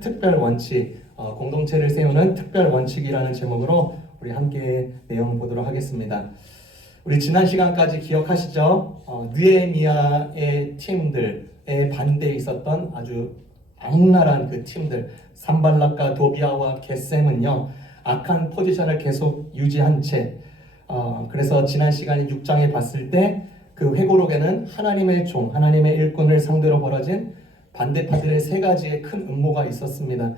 특별 원칙, 공동체를 세우는 특별 원칙이라는 제목으로 우리 함께 내용 보도록 하겠습니다. 우리 지난 시간까지 기억하시죠? 느헤미야의 팀들의 반대에 있었던 아주 악랄한 그 팀들, 산발락과 도비아와 겟셈은요, 악한 포지션을 계속 유지한 채, 그래서 지난 시간에 6장에 봤을 때 그 회고록에는 하나님의 종, 하나님의 일꾼을 상대로 벌어진 반대파들의 세 가지의 큰 음모가 있었습니다.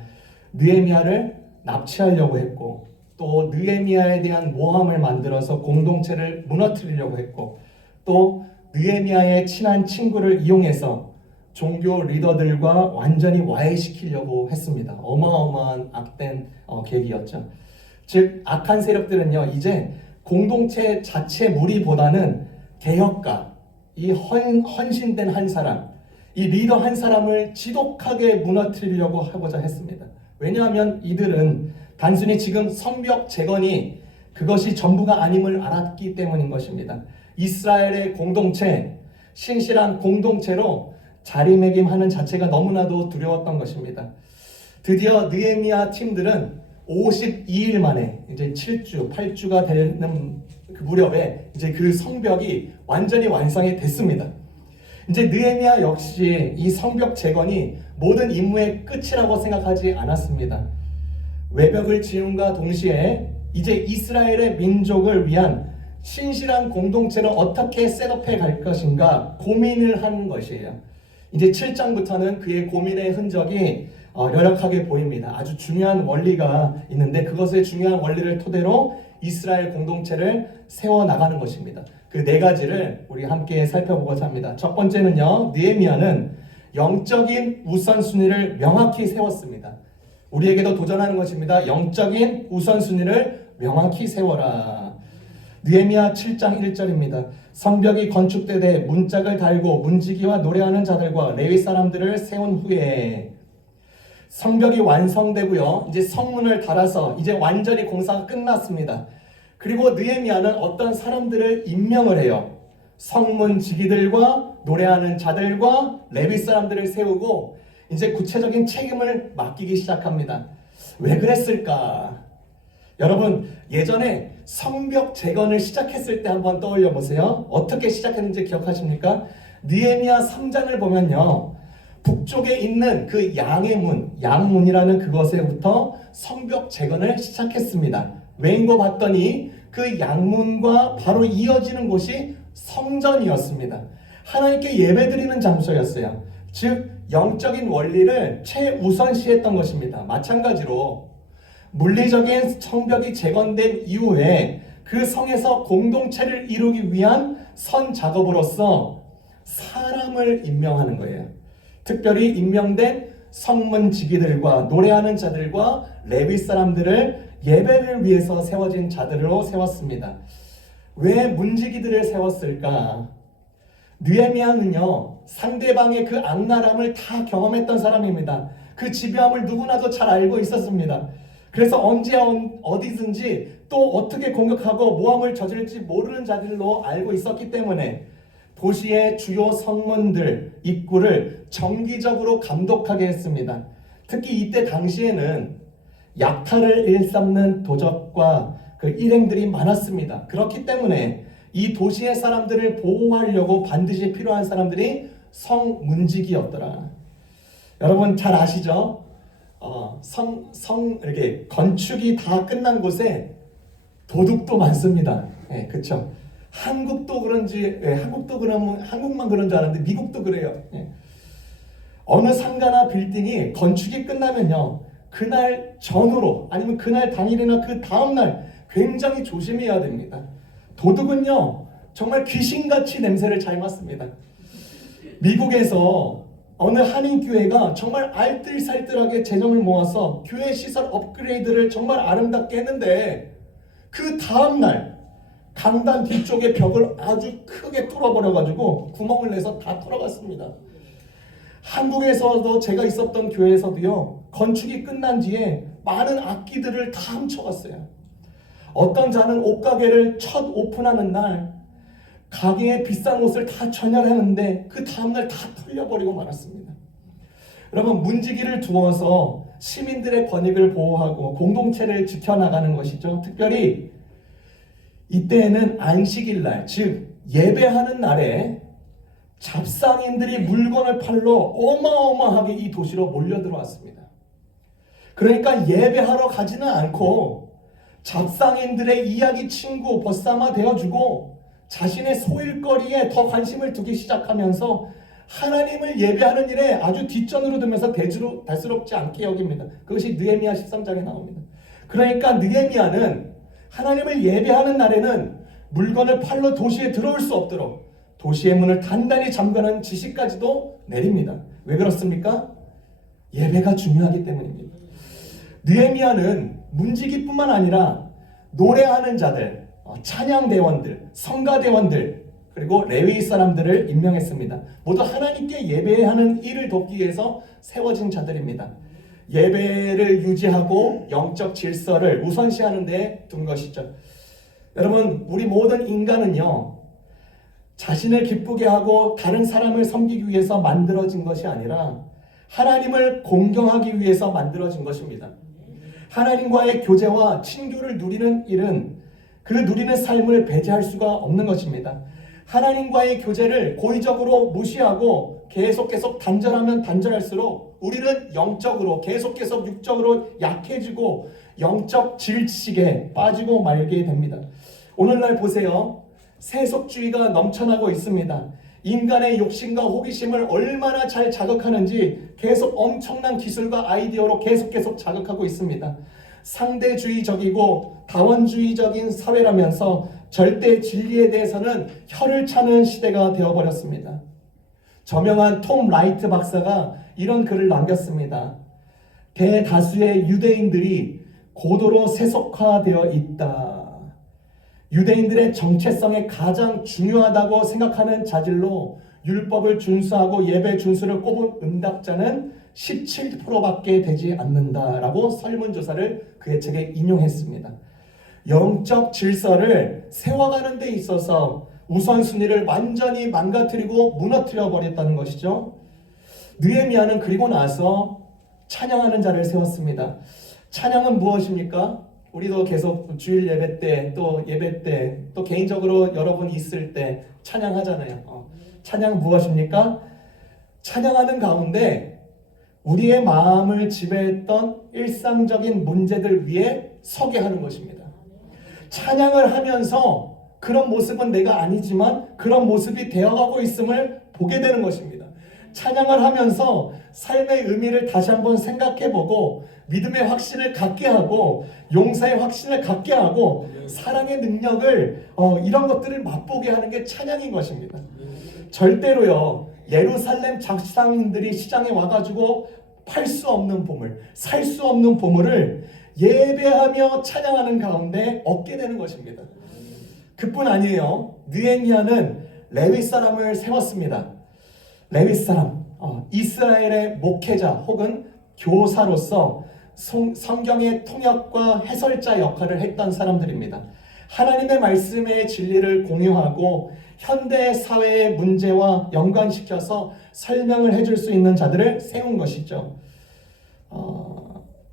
느헤미야를 납치하려고 했고, 또 느헤미야에 대한 모함을 만들어서 공동체를 무너뜨리려고 했고, 또 느헤미야의 친한 친구를 이용해서 종교 리더들과 완전히 와해시키려고 했습니다. 어마어마한 악된 계기였죠. 즉 악한 세력들은요, 이제 공동체 자체 무리보다는 개혁가, 이 헌신된 한 사람, 이 리더 한 사람을 지독하게 무너뜨리려고 하고자 했습니다. 왜냐하면 이들은 단순히 지금 성벽 재건이 그것이 전부가 아님을 알았기 때문인 것입니다. 이스라엘의 공동체, 신실한 공동체로 자리매김하는 자체가 너무나도 두려웠던 것입니다. 드디어 느헤미야 팀들은 52일 만에 이제 7주, 8주가 되는 그 무렵에 이제 그 성벽이 완전히 완성이 됐습니다. 이제 느헤미야 역시 이 성벽 재건이 모든 임무의 끝이라고 생각하지 않았습니다. 외벽을 지음과 동시에 이제 이스라엘의 민족을 위한 신실한 공동체를 어떻게 셋업해 갈 것인가 고민을 한 것이에요. 이제 7장부터는 그의 고민의 흔적이 열악하게 보입니다. 아주 중요한 원리가 있는데 그것의 중요한 원리를 토대로 이스라엘 공동체를 세워나가는 것입니다. 그 네 가지를 우리 함께 살펴보고자 합니다. 첫 번째는요, 느헤미야는 영적인 우선순위를 명확히 세웠습니다. 우리에게도 도전하는 것입니다. 영적인 우선순위를 명확히 세워라. 느헤미야 7장 1절입니다. 성벽이 건축되되 문짝을 달고 문지기와 노래하는 자들과 레위 사람들을 세운 후에, 성벽이 완성되고요, 이제 성문을 달아서 이제 완전히 공사가 끝났습니다. 그리고 느헤미야는 어떤 사람들을 임명을 해요. 성문 지기들과 노래하는 자들과 레위 사람들을 세우고 이제 구체적인 책임을 맡기기 시작합니다. 왜 그랬을까? 여러분, 예전에 성벽 재건을 시작했을 때 한번 떠올려 보세요. 어떻게 시작했는지 기억하십니까? 느헤미야 3장을 보면요, 북쪽에 있는 그 양의 문, 양문이라는 그것에부터 성벽 재건을 시작했습니다. 왜인고 봤더니 그 양문과 바로 이어지는 곳이 성전이었습니다. 하나님께 예배드리는 장소였어요. 즉 영적인 원리를 최우선시했던 것입니다. 마찬가지로 물리적인 성벽이 재건된 이후에 그 성에서 공동체를 이루기 위한 선 작업으로서 사람을 임명하는 거예요. 특별히 임명된 성문 지기들과 노래하는 자들과 레위 사람들을 예배를 위해서 세워진 자들로 세웠습니다. 왜 문지기들을 세웠을까? 느헤미야는요, 상대방의 그 악랄함을 다 경험했던 사람입니다. 그 집요함을 누구나도 잘 알고 있었습니다. 그래서 언제 어디든지 또 어떻게 공격하고 모함을 저질지 모르는 자들로 알고 있었기 때문에 도시의 주요 성문들 입구를 정기적으로 감독하게 했습니다. 특히 이때 당시에는 약탈을 일삼는 도적과 그 일행들이 많았습니다. 그렇기 때문에 이 도시의 사람들을 보호하려고 반드시 필요한 사람들이 성문지기였더라. 여러분 잘 아시죠? 이렇게 건축이 다 끝난 곳에 도둑도 많습니다. 예, 그렇죠. 한국도 그런지, 한국도 그러면 한국만 그런 줄 알았는데 미국도 그래요. 예. 어느 상가나 빌딩이 건축이 끝나면요, 그날 전후로 아니면 그날 당일이나 그 다음날 굉장히 조심해야 됩니다. 도둑은요, 정말 귀신같이 냄새를 잘 맡습니다. 미국에서 어느 한인교회가 정말 알뜰살뜰하게 재정을 모아서 교회 시설 업그레이드를 정말 아름답게 했는데 그 다음날 강단 뒤쪽의 벽을 아주 크게 뚫어버려가지고 구멍을 내서 다 털어갔습니다. 한국에서도 제가 있었던 교회에서도요, 건축이 끝난 뒤에 많은 악기들을 다 훔쳐갔어요. 어떤 자는 옷가게를 첫 오픈하는 날 가게에 비싼 옷을 다 전열하는데 그 다음날 다 털려버리고 말았습니다. 여러분, 문지기를 두어서 시민들의 권익을 보호하고 공동체를 지켜나가는 것이죠. 특별히 이때에는 안식일 날, 즉 예배하는 날에 잡상인들이 물건을 팔러 어마어마하게 이 도시로 몰려들어왔습니다. 그러니까 예배하러 가지는 않고 잡상인들의 이야기 친구 벗삼아 되어주고 자신의 소일거리에 더 관심을 두기 시작하면서 하나님을 예배하는 일에 아주 뒷전으로 두면서 대수롭지 않게 여깁니다. 그것이 느헤미야 13장에 나옵니다. 그러니까 느헤미야는 하나님을 예배하는 날에는 물건을 팔러 도시에 들어올 수 없도록 도시의 문을 단단히 잠가는 지시까지도 내립니다. 왜 그렇습니까? 예배가 중요하기 때문입니다. 느헤미야는 문지기뿐만 아니라 노래하는 자들, 찬양대원들, 성가대원들, 그리고 레위 사람들을 임명했습니다. 모두 하나님께 예배하는 일을 돕기 위해서 세워진 자들입니다. 예배를 유지하고 영적 질서를 우선시하는 데 둔 것이죠. 여러분, 우리 모든 인간은요, 자신을 기쁘게 하고 다른 사람을 섬기기 위해서 만들어진 것이 아니라 하나님을 공경하기 위해서 만들어진 것입니다. 하나님과의 교제와 친교를 누리는 일은 그 누리는 삶을 배제할 수가 없는 것입니다. 하나님과의 교제를 고의적으로 무시하고 계속 단절하면 단절할수록 우리는 영적으로 계속 육적으로 약해지고 영적 질식에 빠지고 말게 됩니다. 오늘날 보세요. 세속주의가 넘쳐나고 있습니다. 인간의 욕심과 호기심을 얼마나 잘 자극하는지 계속 엄청난 기술과 아이디어로 계속 자극하고 있습니다. 상대주의적이고 다원주의적인 사회라면서 절대 진리에 대해서는 혀를 차는 시대가 되어버렸습니다. 저명한 톰 라이트 박사가 이런 글을 남겼습니다. 대다수의 유대인들이 고도로 세속화되어 있다. 유대인들의 정체성에 가장 중요하다고 생각하는 자질로 율법을 준수하고 예배 준수를 꼽은 응답자는 17%밖에 되지 않는다라고 설문조사를 그의 책에 인용했습니다. 영적 질서를 세워가는 데 있어서 우선순위를 완전히 망가뜨리고 무너뜨려 버렸다는 것이죠. 느헤미야는 그리고 나서 찬양하는 자를 세웠습니다. 찬양은 무엇입니까? 우리도 계속 주일 예배 때, 또 예배 때, 또 개인적으로 여러분 있을 때 찬양하잖아요. 찬양은 무엇입니까? 찬양하는 가운데 우리의 마음을 지배했던 일상적인 문제들 위에 서게 하는 것입니다. 찬양을 하면서 그런 모습은 내가 아니지만 그런 모습이 되어가고 있음을 보게 되는 것입니다. 찬양을 하면서 삶의 의미를 다시 한번 생각해보고 믿음의 확신을 갖게 하고 용서의 확신을 갖게 하고 사랑의 능력을 이런 것들을 맛보게 하는 게 찬양인 것입니다. 절대로요, 예루살렘 잡상인들이 시장에 와가지고 팔 수 없는 보물, 살 수 없는 보물을 예배하며 찬양하는 가운데 얻게 되는 것입니다. 그뿐 아니에요. 느헤미야는 레위 사람을 세웠습니다. 레위 사람, 이스라엘의 목회자 혹은 교사로서 성경의 통역과 해설자 역할을 했던 사람들입니다. 하나님의 말씀의 진리를 공유하고 현대 사회의 문제와 연관시켜서 설명을 해줄 수 있는 자들을 세운 것이죠.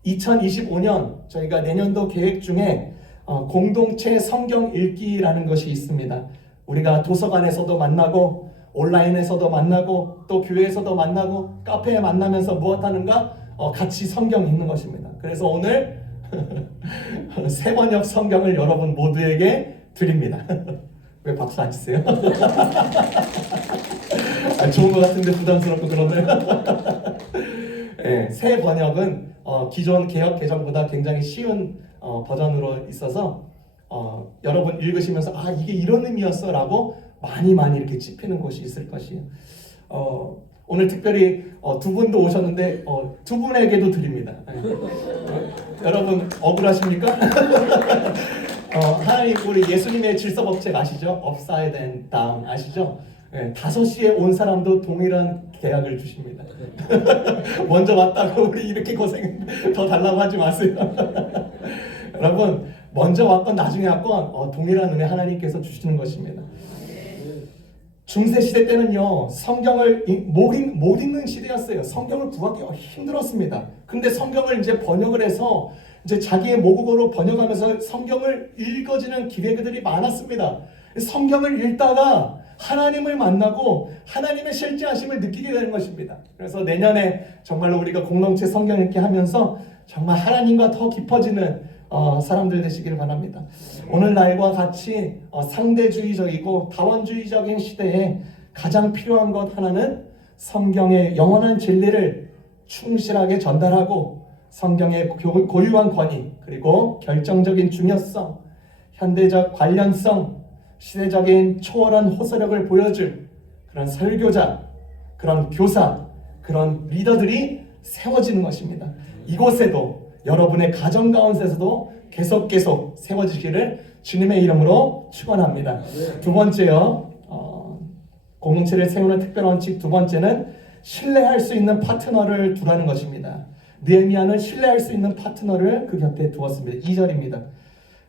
2025년 저희가 내년도 계획 중에 공동체 성경 읽기라는 것이 있습니다. 우리가 도서관에서도 만나고 온라인에서도 만나고 또 교회에서도 만나고 카페에 만나면서 무엇하는가? 같이 성경 읽는 것입니다. 그래서 오늘 새 번역 성경을 여러분 모두에게 드립니다. 왜 박수 안 치세요? 좋은 것 같은데 부담스럽고 그러네요. 네, 새 번역은 기존 개역 개정보다 굉장히 쉬운 버전으로 있어서 여러분 읽으시면서 이게 이런 의미였어 라고 많이 이렇게 짚히는 곳이 있을 것이에요. 오늘 특별히 두 분도 오셨는데 두 분에게도 드립니다. 여러분 억울하십니까? 하나님, 우리 예수님의 질서법칙 아시죠? upside and down 아시죠? 5시에 온 사람도 동일한 계약을 주십니다. 먼저 왔다고 우리 이렇게 고생 더 달라고 하지 마세요. 여러분, 먼저 왔건 나중에 왔건 동일한 은혜 하나님께서 주시는 것입니다. 중세 시대 때는요, 성경을 못 읽는 시대였어요. 성경을 구하기가 힘들었습니다. 근데 성경을 이제 번역을 해서 이제 자기의 모국어로 번역하면서 성경을 읽어지는 기회들이 많았습니다. 성경을 읽다가 하나님을 만나고 하나님의 실제하심을 느끼게 되는 것입니다. 그래서 내년에 정말로 우리가 공동체 성경 읽기 하면서 정말 하나님과 더 깊어지는 사람들 되시기를 바랍니다. 오늘날과 같이 상대주의적이고 다원주의적인 시대에 가장 필요한 것 하나는 성경의 영원한 진리를 충실하게 전달하고 성경의 고유한 권위 그리고 결정적인 중요성, 현대적 관련성, 시대적인 초월한 호소력을 보여줄 그런 설교자, 그런 교사, 그런 리더들이 세워지는 것입니다. 이곳에도 여러분의 가정 가운데서도 계속 세워지기를 주님의 이름으로 축원합니다. 두 번째요, 공동체를 세우는 특별 원칙 두 번째는 신뢰할 수 있는 파트너를 두라는 것입니다. 느헤미야는 신뢰할 수 있는 파트너를 그 곁에 두었습니다. 2절입니다.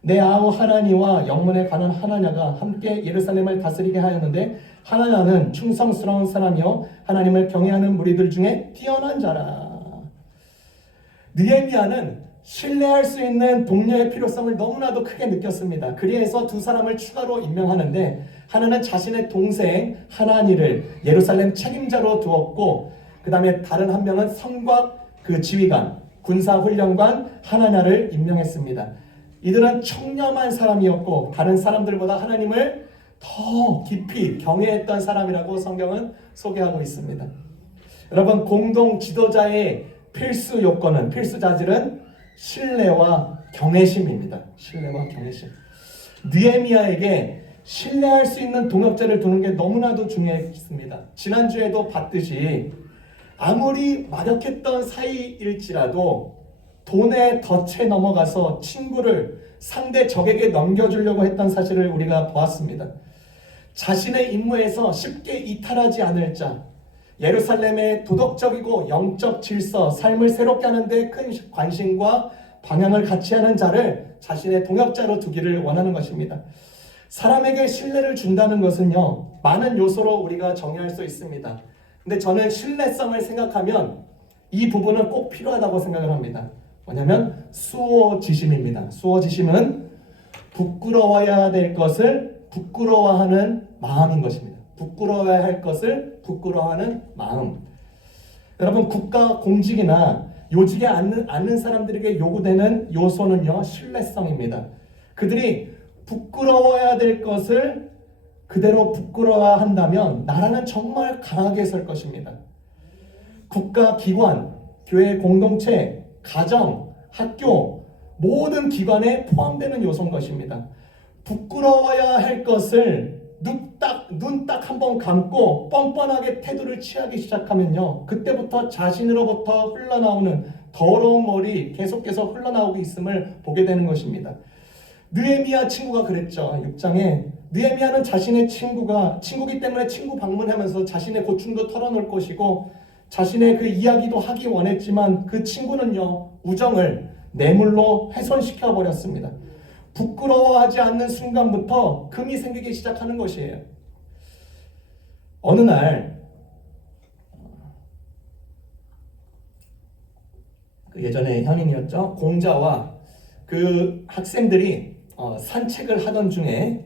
내 아우 하나니와 영문에 관한 하나냐가 함께 예루살렘을 다스리게 하였는데 하나냐는 충성스러운 사람이요 하나님을 경외하는 무리들 중에 뛰어난 자라. 느헤미야는 신뢰할 수 있는 동료의 필요성을 너무나도 크게 느꼈습니다. 그래서 두 사람을 추가로 임명하는데 하나는 자신의 동생 하나니를 예루살렘 책임자로 두었고 그 다음에 다른 한 명은 성곽 그 지휘관, 군사훈련관 하나냐를 임명했습니다. 이들은 청렴한 사람이었고 다른 사람들보다 하나님을 더 깊이 경외했던 사람이라고 성경은 소개하고 있습니다. 여러분, 공동 지도자의 필수 요건은, 필수 자질은 신뢰와 경외심입니다. 신뢰와 경외심. 느헤미야에게 신뢰할 수 있는 동역자를 두는 게 너무나도 중요했습니다. 지난주에도 봤듯이 아무리 막역했던 사이일지라도 돈의 덫에 넘어가서 친구를 상대 적에게 넘겨주려고 했던 사실을 우리가 보았습니다. 자신의 임무에서 쉽게 이탈하지 않을 자, 예루살렘의 도덕적이고 영적 질서, 삶을 새롭게 하는 데 큰 관심과 방향을 같이 하는 자를 자신의 동역자로 두기를 원하는 것입니다. 사람에게 신뢰를 준다는 것은요, 많은 요소로 우리가 정의할 수 있습니다. 근데 저는 신뢰성을 생각하면 이 부분은 꼭 필요하다고 생각을 합니다. 뭐냐면 수호지심입니다. 수호지심은 부끄러워야 될 것을 부끄러워하는 마음인 것입니다. 부끄러워야 할 것을 부끄러워하는 마음. 여러분, 국가 공직이나 요직에 앉는 사람들에게 요구되는 요소는요, 신뢰성입니다. 그들이 부끄러워야 될 것을 그대로 부끄러워한다면 나라는 정말 강하게 설 것입니다. 국가 기관, 교회 공동체, 가정, 학교 모든 기관에 포함되는 요소인 것입니다. 부끄러워야 할 것을 눈 딱 한 번 감고 뻔뻔하게 태도를 취하기 시작하면요, 그때부터 자신으로부터 흘러나오는 더러운 물이 계속해서 흘러나오고 있음을 보게 되는 것입니다. 느헤미야 친구가 그랬죠. 6장에 느헤미야는 자신의 친구기 때문에 친구 방문하면서 자신의 고충도 털어놓을 것이고 자신의 그 이야기도 하기 원했지만 그 친구는요, 우정을 뇌물로 훼손시켜 버렸습니다. 부끄러워하지 않는 순간부터 금이 생기기 시작하는 것이에요. 어느 날 예전에 현인이었죠. 공자와 그 학생들이 산책을 하던 중에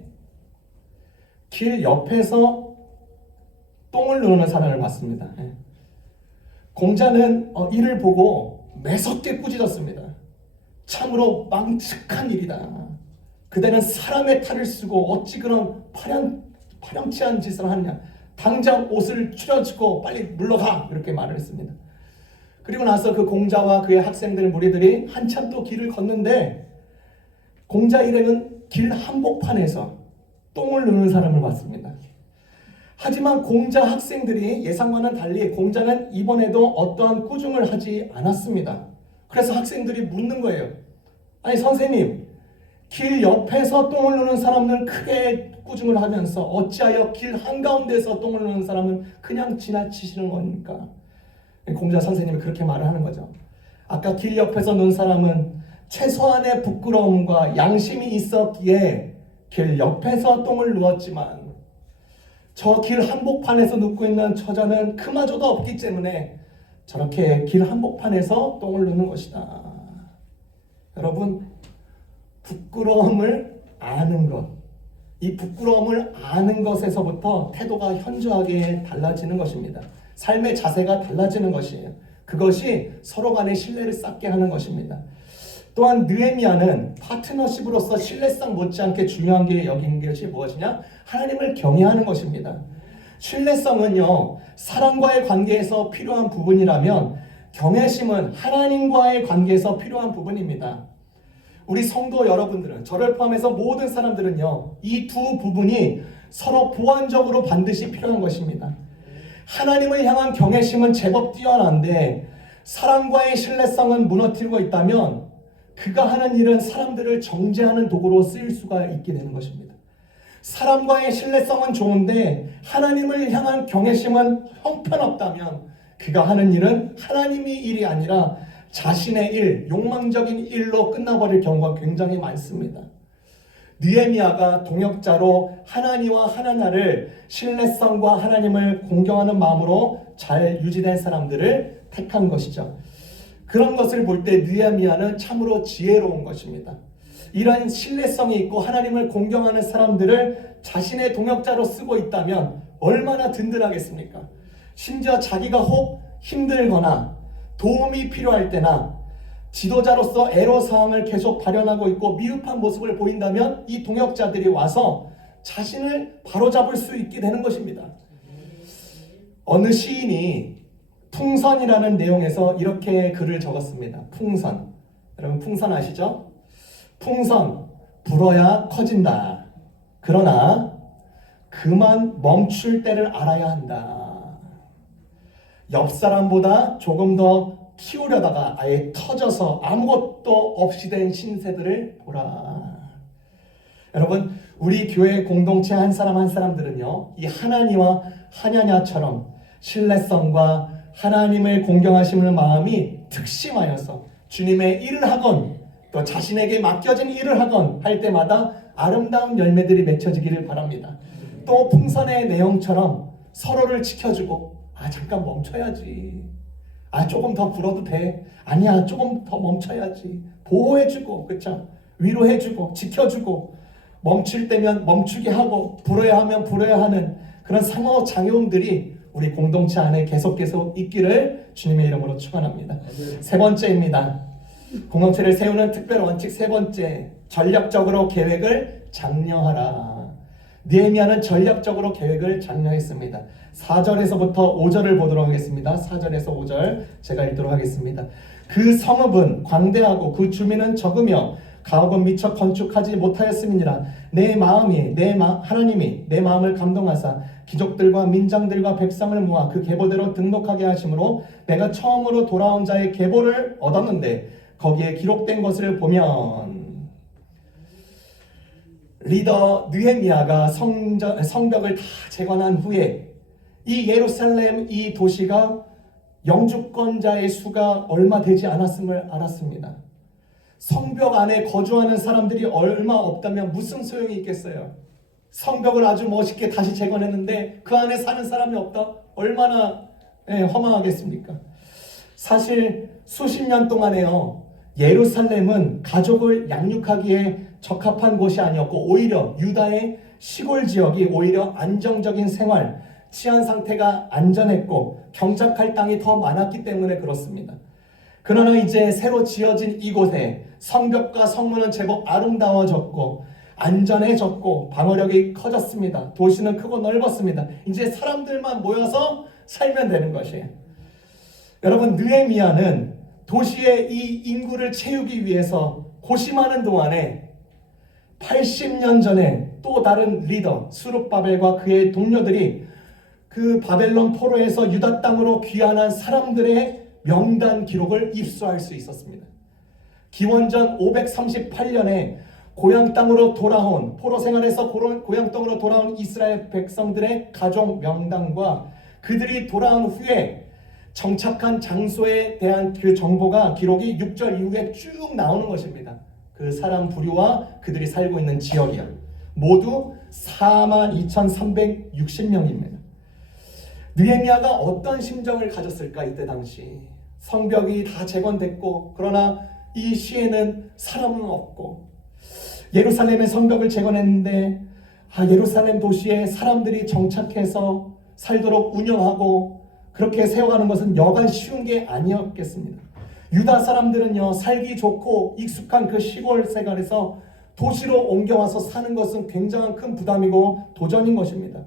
길 옆에서 똥을 누르는 사람을 봤습니다. 공자는 이를 보고 매섭게 꾸짖었습니다. 참으로 망측한 일이다. 그대는 사람의 탈을 쓰고 어찌 그런 파렴치한 짓을 하느냐. 당장 옷을 추려주고 빨리 물러가. 이렇게 말을 했습니다. 그리고 나서 그 공자와 그의 학생들 무리들이 한참 또 길을 걷는데 공자 일행은 길 한복판에서 똥을 누는 사람을 봤습니다. 하지만 공자 학생들이 예상과는 달리 공자는 이번에도 어떠한 꾸중을 하지 않았습니다. 그래서 학생들이 묻는 거예요. 아니 선생님, 길 옆에서 똥을 누는 사람은 크게 꾸중을 하면서 어찌하여 길 한가운데서 똥을 누는 사람은 그냥 지나치시는 겁니까? 공자 선생님이 그렇게 말을 하는 거죠. 아까 길 옆에서 누는 사람은 최소한의 부끄러움과 양심이 있었기에 길 옆에서 똥을 누었지만 저 길 한복판에서 눕고 있는 처자는 그마저도 없기 때문에 저렇게 길 한복판에서 똥을 누는 것이다. 여러분, 부끄러움을 아는 것, 이 부끄러움을 아는 것에서부터 태도가 현저하게 달라지는 것입니다. 삶의 자세가 달라지는 것이에요. 그것이 서로 간의 신뢰를 쌓게 하는 것입니다. 또한 느헤미야는 파트너십으로서 신뢰성 못지않게 중요한 게 여긴 것이 무엇이냐? 하나님을 경외하는 것입니다. 신뢰성은요, 사람과의 관계에서 필요한 부분이라면 경외심은 하나님과의 관계에서 필요한 부분입니다. 우리 성도 여러분들은, 저를 포함해서 모든 사람들은요, 이 두 부분이 서로 보완적으로 반드시 필요한 것입니다. 하나님을 향한 경외심은 제법 뛰어난데 사람과의 신뢰성은 무너뜨리고 있다면 그가 하는 일은 사람들을 정죄하는 도구로 쓰일 수가 있게 되는 것입니다. 사람과의 신뢰성은 좋은데 하나님을 향한 경외심은 형편없다면 그가 하는 일은 하나님의 일이 아니라 자신의 일, 욕망적인 일로 끝나버릴 경우가 굉장히 많습니다. 느헤미야가 동역자로 하나니와 하나나를 신뢰성과 하나님을 공경하는 마음으로 잘 유지된 사람들을 택한 것이죠. 그런 것을 볼 때 느헤미야는 참으로 지혜로운 것입니다. 이런 신뢰성이 있고 하나님을 공경하는 사람들을 자신의 동역자로 쓰고 있다면 얼마나 든든하겠습니까? 심지어 자기가 혹 힘들거나 도움이 필요할 때나 지도자로서 애로사항을 계속 발현하고 있고 미흡한 모습을 보인다면 이 동역자들이 와서 자신을 바로잡을 수 있게 되는 것입니다. 어느 시인이 풍선이라는 내용에서 이렇게 글을 적었습니다. 풍선. 여러분 풍선 아시죠? 풍선, 불어야 커진다. 그러나 그만 멈출 때를 알아야 한다. 옆 사람보다 조금 더 키우려다가 아예 터져서 아무것도 없이 된 신세들을 보라. 여러분, 우리 교회 공동체 한 사람 한 사람들은요, 이 하나니와 하냐냐처럼 신뢰성과 하나님을 공경하시는 마음이 특심하여서 주님의 일을 하건 또 자신에게 맡겨진 일을 하건 할 때마다 아름다운 열매들이 맺혀지기를 바랍니다. 또 풍선의 내용처럼 서로를 지켜주고 잠깐 멈춰야지. 조금 더 불어도 돼. 아니야, 조금 더 멈춰야지. 보호해주고, 그렇죠? 위로해주고, 지켜주고, 멈출 때면 멈추게 하고, 불어야 하면 불어야 하는 그런 상호작용들이 우리 공동체 안에 계속 있기를 주님의 이름으로 축원합니다. 세 번째입니다. 공동체를 세우는 특별 원칙 세 번째, 전략적으로 계획을 장려하라. 느헤미야는 전략적으로 계획을 장려했습니다. 4절에서부터 5절을 보도록 하겠습니다. 4절에서 5절 제가 읽도록 하겠습니다. 그 성읍은 광대하고 그 주민은 적으며 가옥은 미처 건축하지 못하였음이니라. 하나님이 내 마음을 감동하사 귀족들과 민장들과 백성을 모아 그 계보대로 등록하게 하심으로 내가 처음으로 돌아온 자의 계보를 얻었는데 거기에 기록된 것을 보면 리더 느헤미야가 성벽을 다 재건한 후에 이 예루살렘 이 도시가 영주권자의 수가 얼마 되지 않았음을 알았습니다. 성벽 안에 거주하는 사람들이 얼마 없다면 무슨 소용이 있겠어요? 성벽을 아주 멋있게 다시 재건했는데 그 안에 사는 사람이 없다? 얼마나 허망하겠습니까? 사실 수십 년 동안에요, 예루살렘은 가족을 양육하기에 적합한 곳이 아니었고 오히려 유다의 시골 지역이 오히려 안정적인 생활, 치안 상태가 안전했고 경작할 땅이 더 많았기 때문에 그렇습니다. 그러나 이제 새로 지어진 이곳에 성벽과 성문은 제법 아름다워졌고 안전해졌고 방어력이 커졌습니다. 도시는 크고 넓었습니다. 이제 사람들만 모여서 살면 되는 것이에요. 여러분, 느헤미야는 도시의 이 인구를 채우기 위해서 고심하는 동안에 80년 전에 또 다른 리더 스룹바벨과 그의 동료들이 그 바벨론 포로에서 유다 땅으로 귀환한 사람들의 명단 기록을 입수할 수 있었습니다. 기원전 538년에 고향 땅으로 돌아온 포로 생활에서 고향 땅으로 돌아온 이스라엘 백성들의 가족 명단과 그들이 돌아온 후에 정착한 장소에 대한 그 정보가 기록이 6절 이후에 쭉 나오는 것입니다. 그 사람 부류와 그들이 살고 있는 지역이요. 모두 42,360명입니다. 느헤미야가 어떤 심정을 가졌을까? 이때 당시 성벽이 다 재건됐고, 그러나 이 시에는 사람은 없고, 예루살렘의 성벽을 재건했는데 예루살렘 도시에 사람들이 정착해서 살도록 운영하고 그렇게 세워가는 것은 여간 쉬운 게 아니었겠습니다. 유다 사람들은요, 살기 좋고 익숙한 그 시골 생활에서 도시로 옮겨와서 사는 것은 굉장한 큰 부담이고 도전인 것입니다.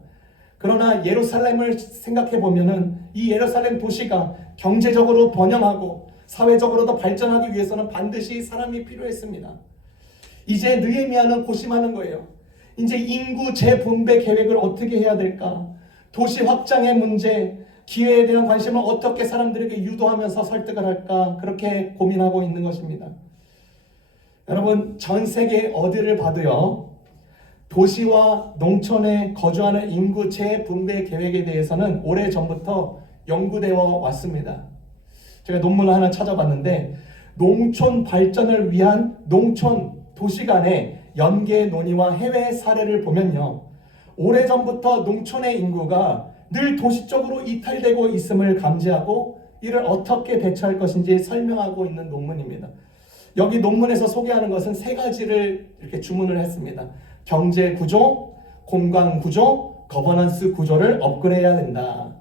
그러나 예루살렘을 생각해 보면은 이 예루살렘 도시가 경제적으로 번영하고 사회적으로도 발전하기 위해서는 반드시 사람이 필요했습니다. 이제 느헤미야는 고심하는 거예요. 이제 인구 재분배 계획을 어떻게 해야 될까? 도시 확장의 문제, 기회에 대한 관심을 어떻게 사람들에게 유도하면서 설득을 할까? 그렇게 고민하고 있는 것입니다. 여러분, 전 세계 어디를 봐도요, 도시와 농촌에 거주하는 인구 재분배 계획에 대해서는 오래전부터 연구되어 왔습니다. 제가 논문을 하나 찾아봤는데, 농촌 발전을 위한 농촌 도시 간의 연계 논의와 해외 사례를 보면요, 오래전부터 농촌의 인구가 늘 도시 쪽으로 이탈되고 있음을 감지하고 이를 어떻게 대처할 것인지 설명하고 있는 논문입니다. 여기 논문에서 소개하는 것은 세 가지를 이렇게 주문을 했습니다. 경제 구조, 공간 구조, 거버넌스 구조를 업그레이드해야 된다.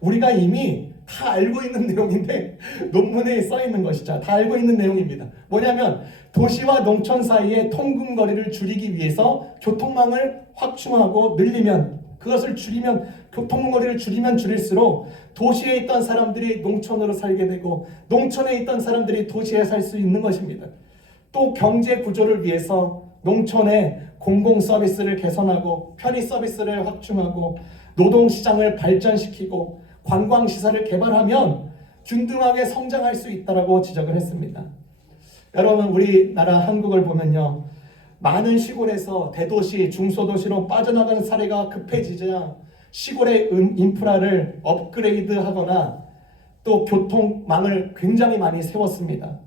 우리가 이미 다 알고 있는 내용인데 논문에 써 있는 것이죠. 다 알고 있는 내용입니다. 뭐냐면 도시와 농촌 사이의 통근거리를 줄이기 위해서 교통망을 확충하고 늘리면, 그것을 줄이면, 교통거리를 줄이면 줄일수록 도시에 있던 사람들이 농촌으로 살게 되고 농촌에 있던 사람들이 도시에 살 수 있는 것입니다. 또 경제 구조를 위해서 농촌에 공공 서비스를 개선하고 편의 서비스를 확충하고 노동시장을 발전시키고 관광시설을 개발하면 균등하게 성장할 수 있다고 지적을 했습니다. 여러분, 우리나라 한국을 보면요, 많은 시골에서 대도시, 중소도시로 빠져나가는 사례가 급해지자 시골의 인프라를 업그레이드하거나 또 교통망을 굉장히 많이 세웠습니다.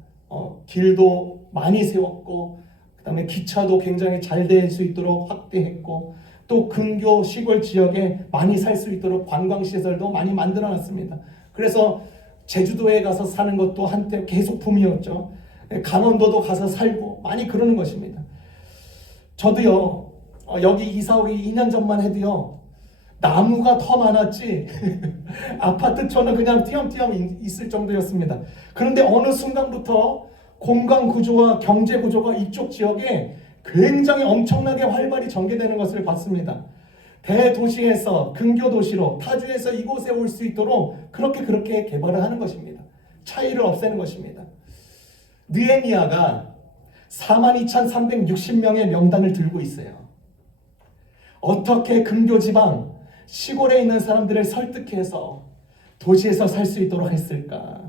길도 많이 세웠고, 그 다음에 기차도 굉장히 잘 될 수 있도록 확대했고, 또 근교 시골 지역에 많이 살 수 있도록 관광시설도 많이 만들어놨습니다. 그래서 제주도에 가서 사는 것도 한때 계속 붐이었죠. 강원도도 가서 살고 많이 그러는 것입니다. 저도요, 여기 이사 오기 2년 전만 해도요, 나무가 더 많았지 아파트촌은 그냥 띄엄띄엄 있을 정도였습니다. 그런데 어느 순간부터 공간 구조와 경제 구조가 이쪽 지역에 굉장히 엄청나게 활발히 전개되는 것을 봤습니다. 대도시에서 근교도시로 타주에서 이곳에 올 수 있도록 그렇게 개발을 하는 것입니다. 차이를 없애는 것입니다. 느헤미야가 42,360명의 명단을 들고 있어요. 어떻게 근교지방 시골에 있는 사람들을 설득해서 도시에서 살 수 있도록 했을까?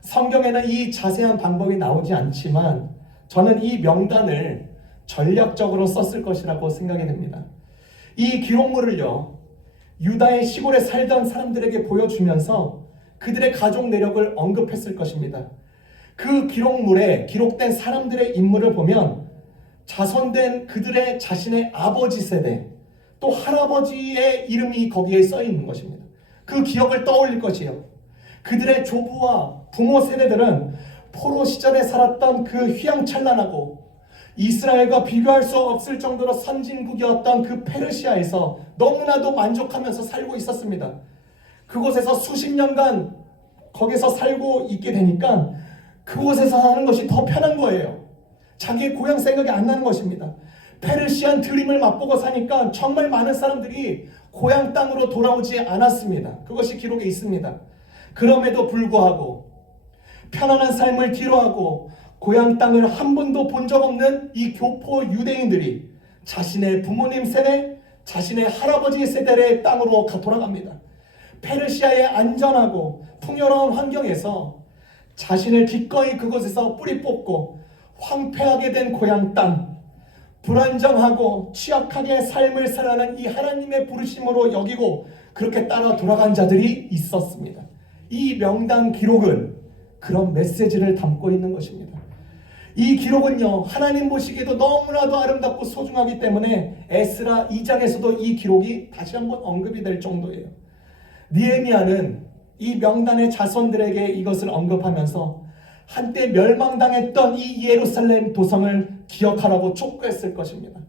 성경에는 이 자세한 방법이 나오지 않지만 저는 이 명단을 전략적으로 썼을 것이라고 생각이 됩니다. 이 기록물을요, 유다의 시골에 살던 사람들에게 보여주면서 그들의 가족 내력을 언급했을 것입니다. 그 기록물에 기록된 사람들의 인물을 보면 자손된 그들의 자신의 아버지 세대, 또 할아버지의 이름이 거기에 써 있는 것입니다. 그 기억을 떠올릴 것이에요. 그들의 조부와 부모 세대들은 포로 시절에 살았던 그 휘황찬란하고 이스라엘과 비교할 수 없을 정도로 선진국이었던 그 페르시아에서 너무나도 만족하면서 살고 있었습니다. 그곳에서 수십 년간 거기서 살고 있게 되니까 그곳에서 사는 것이 더 편한 거예요. 자기의 고향 생각이 안 나는 것입니다. 페르시안 드림을 맛보고 사니까 정말 많은 사람들이 고향 땅으로 돌아오지 않았습니다. 그것이 기록에 있습니다. 그럼에도 불구하고 편안한 삶을 뒤로하고 고향 땅을 한 번도 본 적 없는 이 교포 유대인들이 자신의 부모님 세대, 자신의 할아버지 세대의 땅으로 돌아갑니다. 페르시아의 안전하고 풍요로운 환경에서 자신을 기꺼이 그곳에서 뿌리 뽑고 황폐하게 된 고향 땅, 불안정하고 취약하게 삶을 살아가는 이 하나님의 부르심으로 여기고 그렇게 따라 돌아간 자들이 있었습니다. 이 명단 기록은 그런 메시지를 담고 있는 것입니다. 이 기록은요, 하나님 보시기에도 너무나도 아름답고 소중하기 때문에 에스라 2장에서도 이 기록이 다시 한번 언급이 될 정도예요. 느헤미야는 이 명단의 자손들에게 이것을 언급하면서 한때 멸망당했던 이 예루살렘 도성을 기억하라고 촉구했을 것입니다.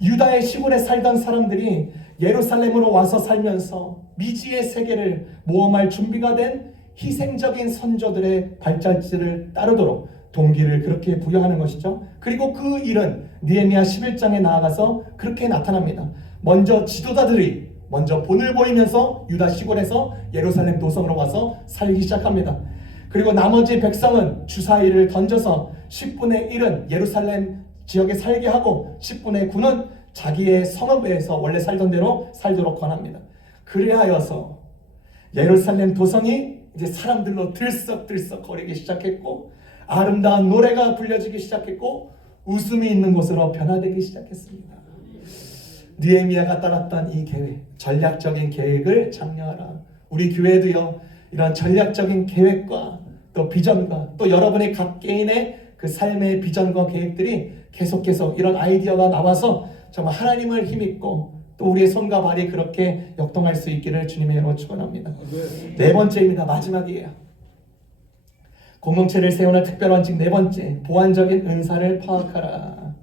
유다의 시골에 살던 사람들이 예루살렘으로 와서 살면서 미지의 세계를 모험할 준비가 된 희생적인 선조들의 발자취를 따르도록 동기를 그렇게 부여하는 것이죠. 그리고 그 일은 느헤미야 11장에 나아가서 그렇게 나타납니다. 먼저 지도자들이 먼저 본을 보이면서 유다 시골에서 예루살렘 도성으로 와서 살기 시작합니다. 그리고 나머지 백성은 주사위를 던져서 10분의 1은 예루살렘 지역에 살게 하고 10분의 9는 자기의 성읍에서 원래 살던 대로 살도록 권합니다. 그리하여서 예루살렘 도성이 이제 사람들로 들썩들썩 거리기 시작했고, 아름다운 노래가 불려지기 시작했고, 웃음이 있는 곳으로 변화되기 시작했습니다. 느헤미야가 따랐던 이 계획, 전략적인 계획을 장려하라. 우리 교회도요, 이런 전략적인 계획과 또 비전과 또 여러분의 각 개인의 그 삶의 비전과 계획들이 계속 이런 아이디어가 나와서 정말 하나님을 힘입고 또 우리의 손과 발이 그렇게 역동할 수 있기를 주님의 이름으로 축원합니다. 네 번째입니다. 마지막이에요. 공동체를 세우는 특별 원칙 네 번째, 보완적인 은사를 파악하라.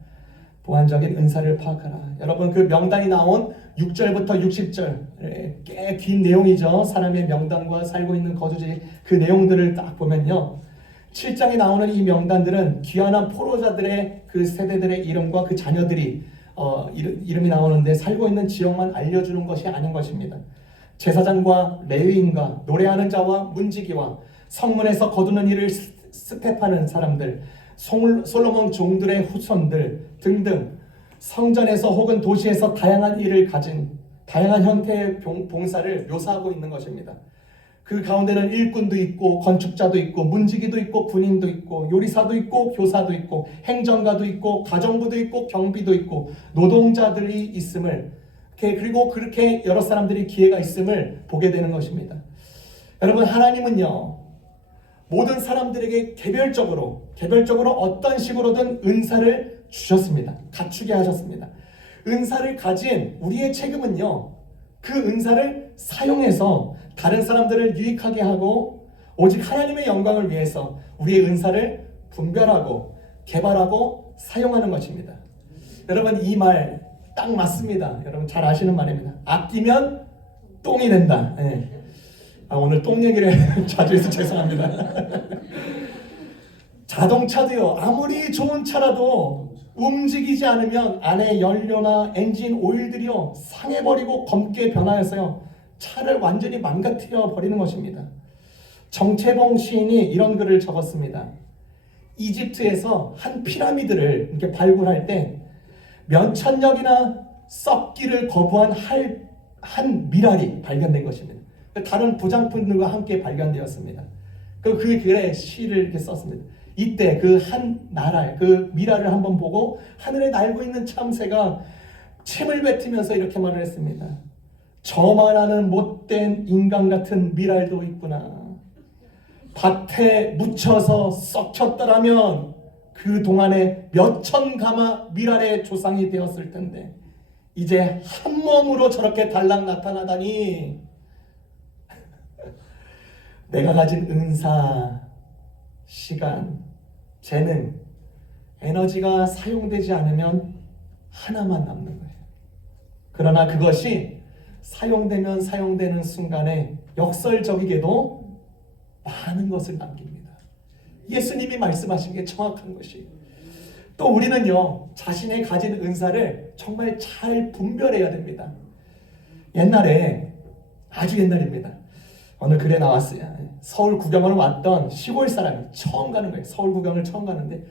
보완적인 은사를 파악하라. 여러분, 그 명단이 나온 6절부터 60절 꽤 긴 내용이죠. 사람의 명단과 살고 있는 거주지, 그 내용들을 딱 보면요, 7장에 나오는 이 명단들은 귀환한 포로자들의 그 세대들의 이름과 그 자녀들이 이름이 나오는데 살고 있는 지역만 알려주는 것이 아닌 것입니다. 제사장과 레위인과 노래하는 자와 문지기와 성문에서 거두는 일을 스텝하는 사람들, 솔로몬 종들의 후손들 등등 성전에서 혹은 도시에서 다양한 일을 가진 다양한 형태의 봉사를 묘사하고 있는 것입니다. 그 가운데는 일꾼도 있고 건축자도 있고 문지기도 있고 군인도 있고 요리사도 있고 교사도 있고 행정가도 있고 가정부도 있고 경비도 있고 노동자들이 있음을, 그리고 그렇게 여러 사람들이 기회가 있음을 보게 되는 것입니다. 여러분, 하나님은요, 모든 사람들에게 개별적으로 어떤 식으로든 은사를 주셨습니다. 갖추게 하셨습니다. 은사를 가진 우리의 책임은요, 그 은사를 사용해서 다른 사람들을 유익하게 하고 오직 하나님의 영광을 위해서 우리의 은사를 분별하고 개발하고 사용하는 것입니다. 여러분, 이 말 딱 맞습니다. 여러분 잘 아시는 말입니다. 아끼면 똥이 된다. 네. 오늘 똥 얘기를 자주 해서 죄송합니다. 자동차도요, 아무리 좋은 차라도 움직이지 않으면 안에 연료나 엔진 오일들이요 상해버리고 검게 변하여서요 차를 완전히 망가뜨려 버리는 것입니다. 정채봉 시인이 이런 글을 적었습니다. 이집트에서 한 피라미드를 이렇게 발굴할 때 몇천 년이나 썩기를 거부한 한 미랄이 발견된 것입니다. 다른 부장품들과 함께 발견되었습니다. 그 글에 시를 이렇게 썼습니다. 이때 그 한 나랄, 그 미랄을 한번 보고 하늘에 날고 있는 참새가 침을 뱉으면서 이렇게 말을 했습니다. 저만하는 못된 인간 같은 미랄도 있구나. 밭에 묻혀서 썩혔더라면 그 동안에 몇천 가마 미랄의 조상이 되었을 텐데 이제 한 몸으로 저렇게 달랑 나타나다니. 내가 가진 은사, 시간, 재능, 에너지가 사용되지 않으면 하나만 남는 거예요. 그러나 그것이 사용되면 사용되는 순간에 역설적이게도 많은 것을 남깁니다. 예수님이 말씀하신 게 정확한 것이. 또 우리는요, 자신의 가진 은사를 정말 잘 분별해야 됩니다. 옛날에, 아주 옛날입니다, 어느 글에 나왔어요. 서울 구경을 왔던 시골 사람이 처음 가는 거예요. 서울 구경을 처음 가는데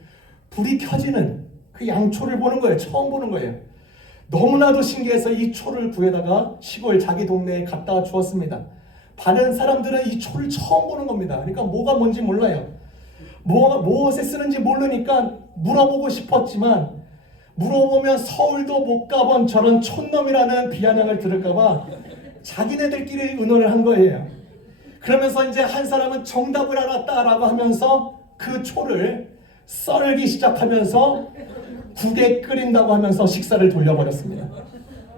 불이 켜지는 그 양초를 보는 거예요. 처음 보는 거예요. 너무나도 신기해서 이 초를 구해다가 시골 자기 동네에 갖다가 주었습니다. 많은 사람들은 이 초를 처음 보는 겁니다. 그러니까 뭐가 뭔지 몰라요. 무엇에 쓰는지 모르니까 물어보고 싶었지만 물어보면 서울도 못 가본 저런 촌놈이라는 비아냥을 들을까봐 자기네들끼리 의논을 한 거예요. 그러면서 이제 한 사람은 정답을 알았다라고 하면서 그 초를 썰기 시작하면서 국에 끓인다고 하면서 식사를 돌려버렸습니다.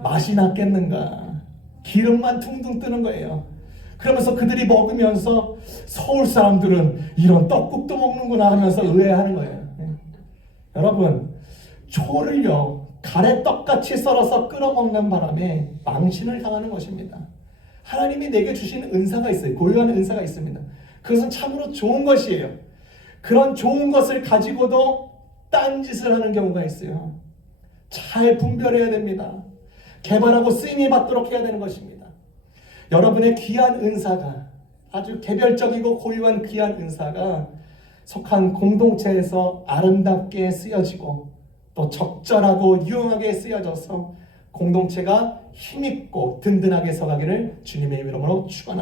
맛이 났겠는가? 기름만 퉁퉁 뜨는 거예요. 그러면서 그들이 먹으면서 서울 사람들은 이런 떡국도 먹는구나 하면서 의아해하는 거예요. 여러분, 초를요 가래떡같이 썰어서 끓여먹는 바람에 망신을 당하는 것입니다. 하나님이 내게 주신 은사가 있어요. 고유한 은사가 있습니다. 그것은 참으로 좋은 것이에요. 그런 좋은 것을 가지고도 딴짓을 하는 경우가 있어요. 잘 분별해야 됩니다. 개발하고 쓰임이 받도록 해야 되는 것입니다. 여러분의 귀한 은사가, 아주 개별적이고 고유한 귀한 은사가 속한 공동체에서 아름답게 쓰여지고 또 적절하고 유용하게 쓰여져서 공동체가 힘있고 든든하게 서가기를 주님의 이름으로 축원합니다.